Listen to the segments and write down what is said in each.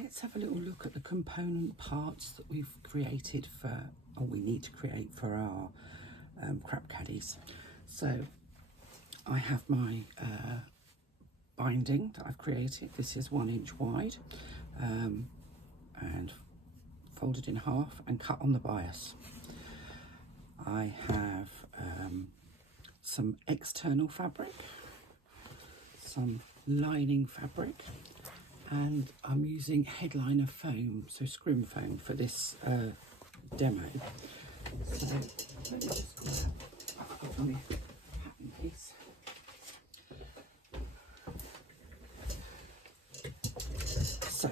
let's have a little look at the component parts that we've created for, or we need to create for our crap caddies. So I have my binding that I've created. This is 1 inch wide and folded in half and cut on the bias. I have some external fabric, some lining fabric, and I'm using headliner foam, so scrim foam, for this demo. So let me just grab my pattern piece. So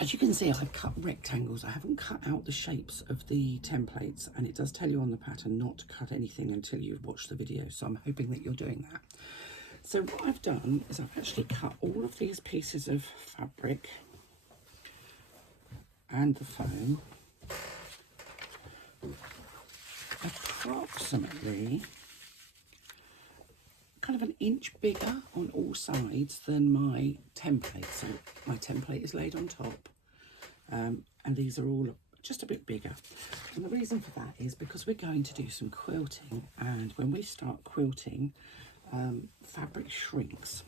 as you can see, I've cut rectangles. I haven't cut out the shapes of the templates, and it does tell you on the pattern not to cut anything until you've watched the video, so I'm hoping that you're doing that. So what I've done is I've actually cut all of these pieces of fabric and the foam approximately kind of 1 inch bigger on all sides than my template. So my template is laid on top, and these are all just a bit bigger. And the reason for that is because we're going to do some quilting, and when we start quilting, fabric shrinks.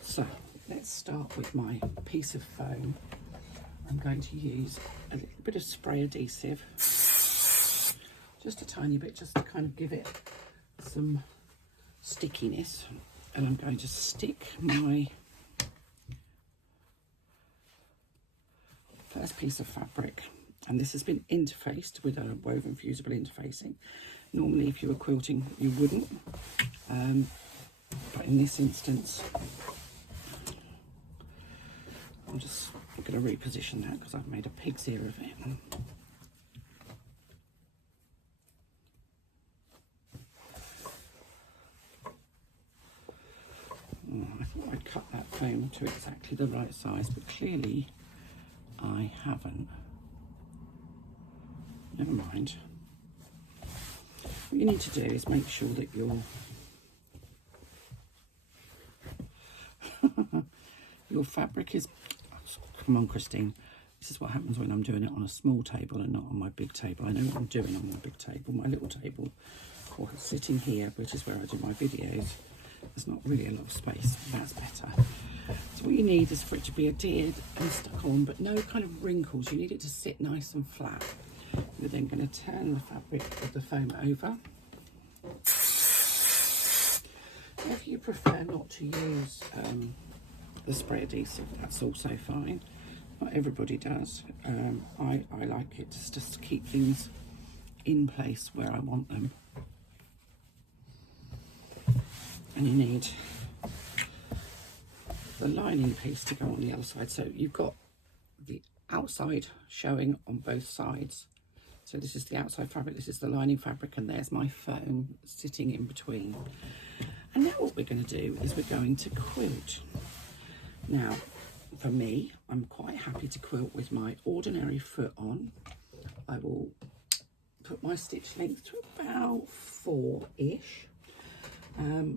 So let's start with my piece of foam. I'm going to use a little bit of spray adhesive, just a tiny bit, just to kind of give it some stickiness, and I'm going to stick my first piece of fabric, and this has been interfaced with a woven fusible interfacing. Normally if you were quilting you wouldn't, but in this instance I'm just going to reposition that because I've made a pig's ear of it. I thought I'd cut that foam to exactly the right size, but clearly I haven't. Never mind. What you need to do is make sure that your fabric is, come on Christine, this is what happens when I'm doing it on a small table and not on my big table. I know what I'm doing on my big table. My little table, or sitting here, which is where I do my videos, there's not really a lot of space. That's better. So what you need is for it to be adhered and stuck on, but no kind of wrinkles. You need it to sit nice and flat. You're then going to turn the fabric of the foam over. If you prefer not to use the spray adhesive, that's also fine. Not everybody does. I like it just to keep things in place where I want them. And you need the lining piece to go on the other side. So you've got the outside showing on both sides. So this is the outside fabric, this is the lining fabric, and there's my foam sitting in between. And now what we're going to do is we're going to quilt. Now, for me, I'm quite happy to quilt with my ordinary foot on. I will put my stitch length to about 4-ish.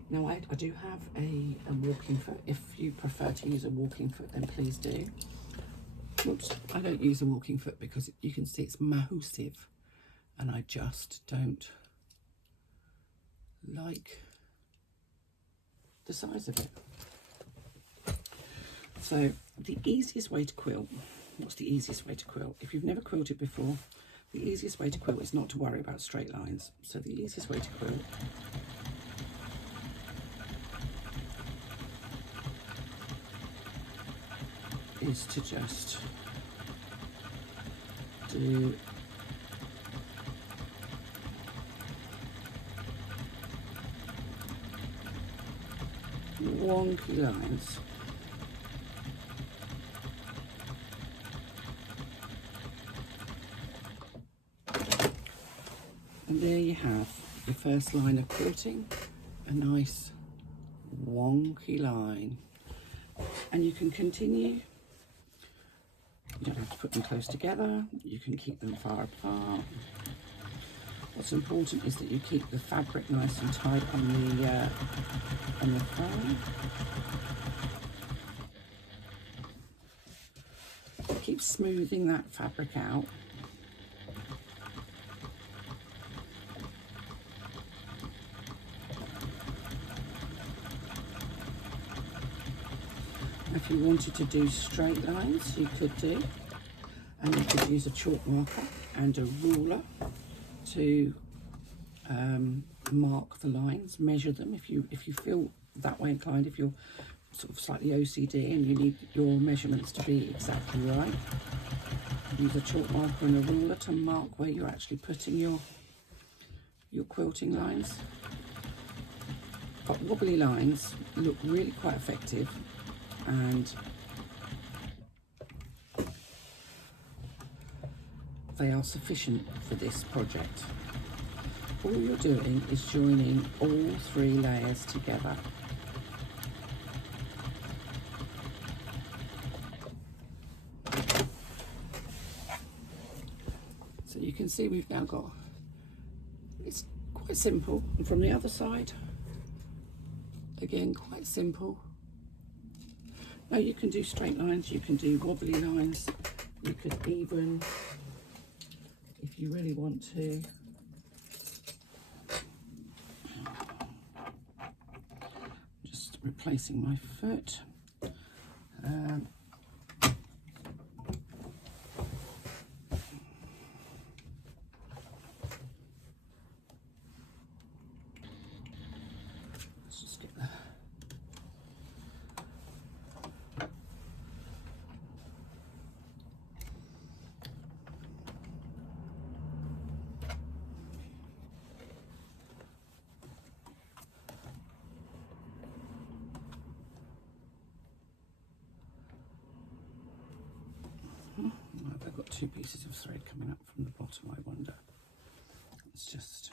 Now I do have a walking foot. If you prefer to use a walking foot, then please do. Whoops, I don't use a walking foot because you can see it's massive, and I just don't like the size of it. So the easiest way to quilt, what's the easiest way to quilt? If you've never quilted before, the easiest way to quilt is not to worry about straight lines. So the easiest way to quilt is to just do wonky lines. And there you have your first line of quilting, a nice wonky line. And you can continue. You don't have to put them close together. You can keep them far apart. What's important is that you keep the fabric nice and tight on the foam. keep smoothing that fabric out. If you wanted to do straight lines, you could do, and you could use a chalk marker and a ruler to mark the lines, measure them if you feel that way inclined, if you're sort of slightly OCD and you need your measurements to be exactly right. Use a chalk marker and a ruler to mark where you're actually putting your quilting lines. But wobbly lines look really quite effective, and they are sufficient for this project. All you're doing is joining all 3 layers together. So you can see we've now got, it's quite simple. And from the other side, again, quite simple. Now you can do straight lines, you can do wobbly lines, you could even, if you really want to, just replacing my foot. Let's just get the I've got 2 pieces of thread coming up from the bottom, I wonder. It's just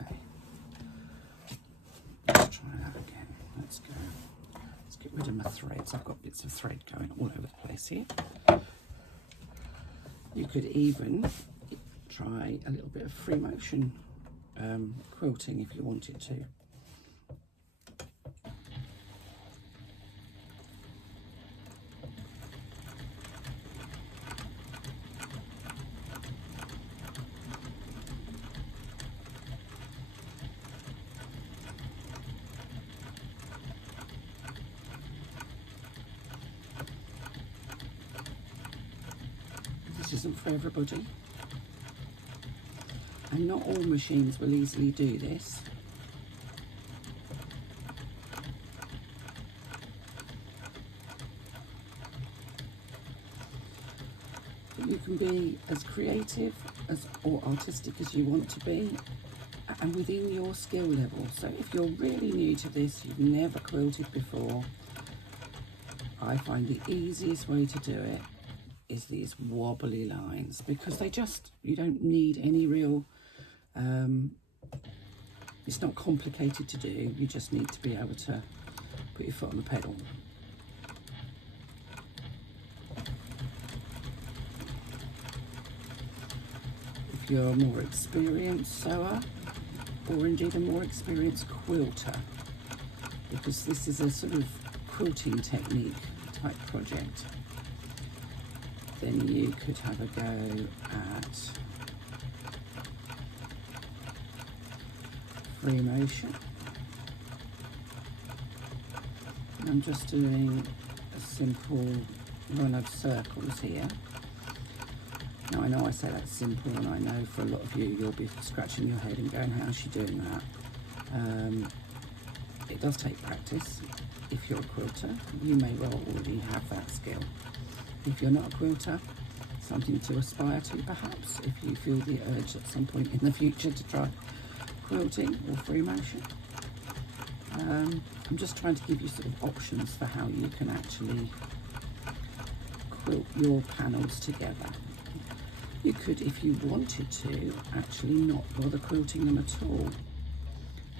okay. Let's try that again. Let's go. Let's get rid of my threads. I've got bits of thread going all over the place here. You could even try a little bit of free motion quilting if you wanted to. This isn't for everybody. And not all machines will easily do this. But you can be as creative or artistic as you want to be, and within your skill level. So if you're really new to this, you've never quilted before, I find the easiest way to do it is these wobbly lines, because you don't need any real, it's not complicated to do, you just need to be able to put your foot on the pedal. If you're a more experienced sewer, or indeed a more experienced quilter, because this is a sort of quilting technique type project, then you could have a go at free motion. I'm just doing a simple run of circles here. Now I know I say that's simple, and I know for a lot of you, you'll be scratching your head and going, how's she doing that? It does take practice. If you're a quilter, you may well already have that skill. If you're not a quilter, something to aspire to perhaps, if you feel the urge at some point in the future to try quilting or free motion. I'm just trying to give you sort of options for how you can actually quilt your panels together. You could, if you wanted to, actually not bother quilting them at all.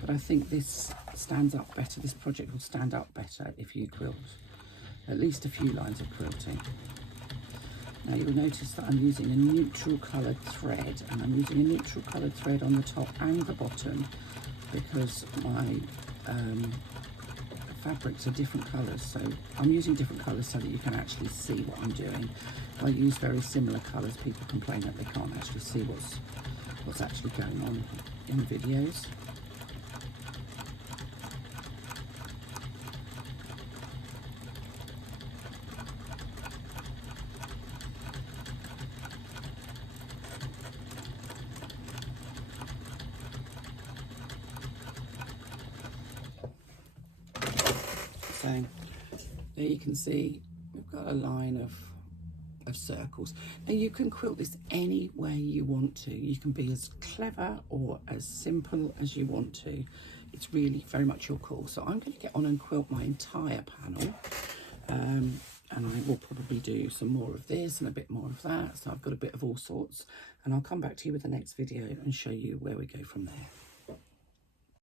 But I think this stands up better, this project will stand up better if you quilt at least a few lines of quilting. Now you'll notice that I'm using a neutral coloured thread, and I'm using a neutral coloured thread on the top and the bottom because my fabrics are different colours, so I'm using different colours so that you can actually see what I'm doing. If I use very similar colours, people complain that they can't actually see what's actually going on in videos. So there you can see we've got a line of circles. Now you can quilt this any way you want to. You can be as clever or as simple as you want to. It's really very much your call. So I'm going to get on and quilt my entire panel, and I will probably do some more of this and a bit more of that. So I've got a bit of all sorts, and I'll come back to you with the next video and show you where we go from there.